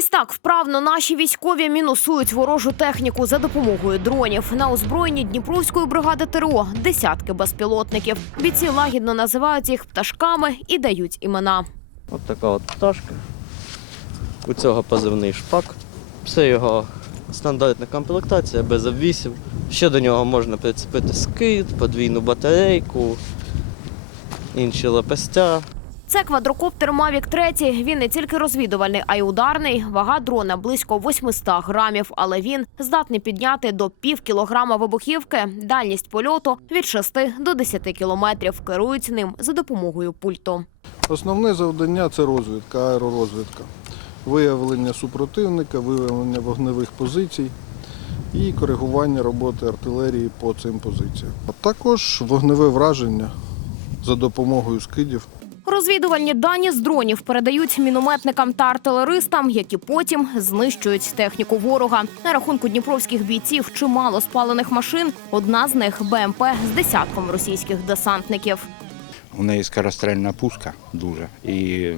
Ось так вправно наші військові мінусують ворожу техніку за допомогою дронів. На озброєнні Дніпровської бригади ТРО десятки безпілотників. Бійці лагідно називають їх пташками і дають імена. От така от пташка. У цього позивний шпак. Все його стандартна комплектація без обвісів. Ще до нього можна прицепити скид, подвійну батарейку, інші лепестя. Це квадрокоптер Mavic 3. Він не тільки розвідувальний, а й ударний. Вага дрона близько 800 грамів, але він здатний підняти до пів кілограма вибухівки. Дальність польоту від 6 до 10 кілометрів. Керують ним за допомогою пульту. Основне завдання це розвідка, аеророзвідка. Виявлення супротивника, виявлення вогневих позицій і коригування роботи артилерії по цим позиціям. А також вогневе враження за допомогою скидів. Розвідувальні дані з дронів передають мінометникам та артилеристам, які потім знищують техніку ворога. На рахунку дніпровських бійців чимало спалених машин. Одна з них БМП з десятком російських десантників. У неї скорострельна пушка дуже і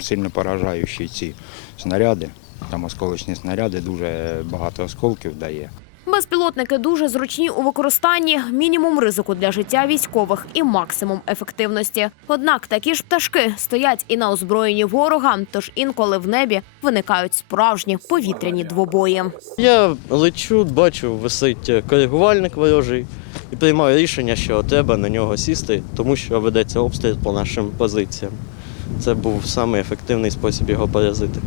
сильно поражаючі ці снаряди. Там осколочні снаряди, дуже багато осколків дає. Безпілотники дуже зручні у використанні, мінімум ризику для життя військових і максимум ефективності. Однак такі ж пташки стоять і на озброєнні ворога, тож інколи в небі виникають справжні повітряні двобої. Я лечу, бачу, висить коригувальник ворожий і приймаю рішення, що треба на нього сісти, тому що ведеться обстріл по нашим позиціям. Це був самий спосіб його поразити.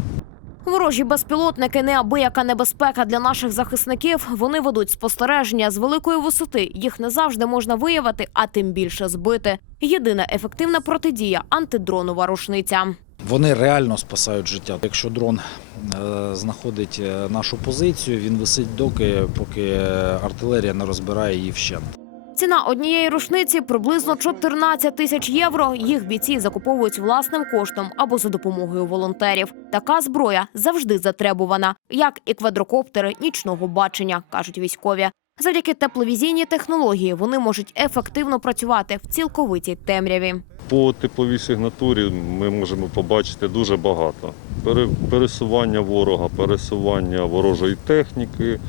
Ворожі безпілотники неабияка небезпека для наших захисників. Вони ведуть спостереження з великої висоти. Їх не завжди можна виявити, а тим більше збити. Єдина ефективна протидія антидронова рушниця. Вони реально спасають життя. Якщо дрон е, знаходить е, нашу позицію, він висить доки, поки артилерія не розбирає її вщент. Ціна однієї рушниці приблизно 14 тисяч євро. Їх бійці закуповують власним коштом або за допомогою волонтерів. Така зброя завжди затребувана, як і квадрокоптери нічного бачення, кажуть військові. Завдяки тепловізійній технології вони можуть ефективно працювати в цілковитій темряві. По тепловій сигнатурі ми можемо побачити дуже багато. Пере- Пересування ворога, пересування ворожої техніки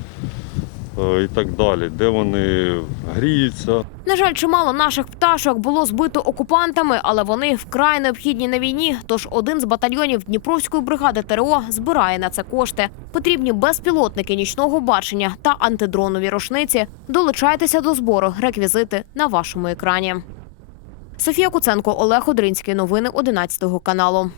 і так далі, де вони гріються. На жаль, чимало наших пташок було збито окупантами, але вони вкрай необхідні на війні. Тож один з батальйонів Дніпровської бригади ТРО збирає на це кошти. Потрібні безпілотники нічного бачення та антидронові рушниці. Долучайтеся до збору. Реквізити на вашому екрані. Софія Куценко, Олег Одринський. Новини 11 каналу.